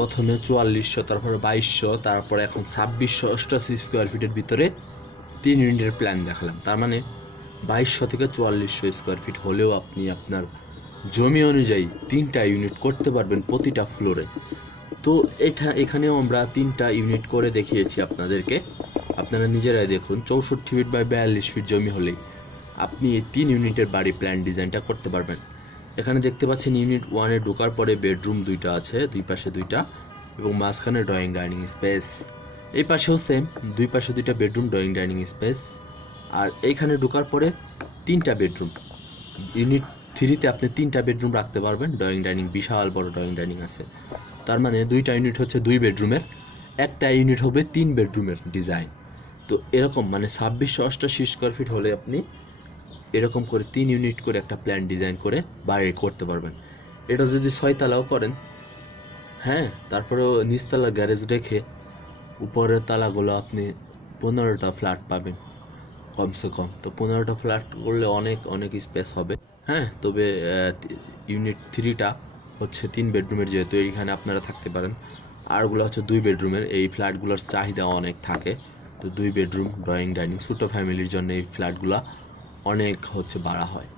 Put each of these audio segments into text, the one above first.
প্রথমে 4400, তারপরে 2200, তারপরে এখন 2688 স্কোয়ার ফিটের ভিতরে 3 ইউনিটের প্ল্যান দেখালাম। তার মানে 2200 থেকে 4400 স্কোয়ার ফিট হলেও আপনি আপনার জমি অনুযায়ী 3টা ইউনিট করতে পারবেন প্রতিটা ফ্লোরে। তো এখানেও আমরা 3টা ইউনিট করে দেখিয়েছি আপনাদেরকে, আপনারা নিজেরাই দেখুন। 64 ফিট বাই 42 ফিট জমি হলেই আপনি এই 3 ইউনিটের বাড়ি প্ল্যান ডিজাইনটা করতে পারবেন। এখানে দেখতে পাচ্ছেন ইউনিট 1-এ ঢোকার পরে বেডরুম 2টা আছে, দুই পাশে 2টা, এবং মাঝখানে ড্রয়িং ডাইনিং স্পেস। এই পাশেও সেম, দুই পাশে 2টা বেডরুম, ড্রয়িং ডাইনিং স্পেস। আর এইখানে ঢোকার পরে 3টা বেডরুম। ইউনিট 3-তে আপনি 3টা বেডরুম রাখতে পারবেন, ড্রয়িং ডাইনিং, বিশাল বড় ড্রয়িং ডাইনিং আছে। তার মানে 2টা ইউনিট হচ্ছে 2 বেডরুমের, একটা ইউনিট হবে 3 বেডরুমের ডিজাইন। তো এরকম মানে 2688 স্কোয়ার ফিট হলে আপনি এরকম করে 3 ইউনিট করে একটা প্ল্যান ডিজাইন করে বাড়ি করতে পারবেন। এটা যদি 6 তালাও করেন, হ্যাঁ, তারপরেও নিচতলা গ্যারেজ রেখে উপরের তালাগুলো আপনি 15টা ফ্ল্যাট পাবেন কমসে কম। তো 15টা ফ্ল্যাট করলে অনেক অনেক স্পেস হবে। হ্যাঁ, তবে ইউনিট 3টা হচ্ছে 3 বেডরুমের, যেহেতু এইখানে আপনারা থাকতে পারেন। আরগুলো হচ্ছে 2 বেডরুমের। এই ফ্ল্যাটগুলোর চাহিদা অনেক থাকে। তো 2 বেডরুম, ড্রয়িং ডাইনিং, ছোটো ফ্যামিলির জন্য এই ফ্ল্যাটগুলো অনেক হচ্ছে বাড়া হয়।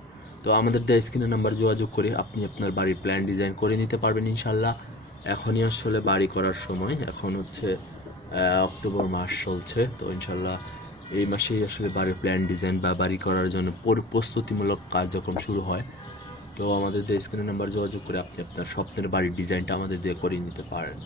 তো আমাদের দেওয়া স্ক্রিনের নাম্বার যোগাযোগ করে আপনি আপনার বাড়ির প্ল্যান ডিজাইন করে নিতে পারবেন ইনশাল্লাহ। এখনই আসলে বাড়ি করার সময়, এখন হচ্ছে অক্টোবর মাস চলছে। তো ইনশাল্লাহ এই মাসেই আসলে বাড়ির প্ল্যান ডিজাইন বা বাড়ি করার জন্য প্রস্তুতিমূলক কার্যক্রম শুরু হয়। তো আমাদের দেওয়া স্ক্রিনের নাম্বার যোগাযোগ করে আপনি আপনার স্বপ্নের বাড়ির ডিজাইনটা আমাদের দিয়ে করে নিতে পারেন।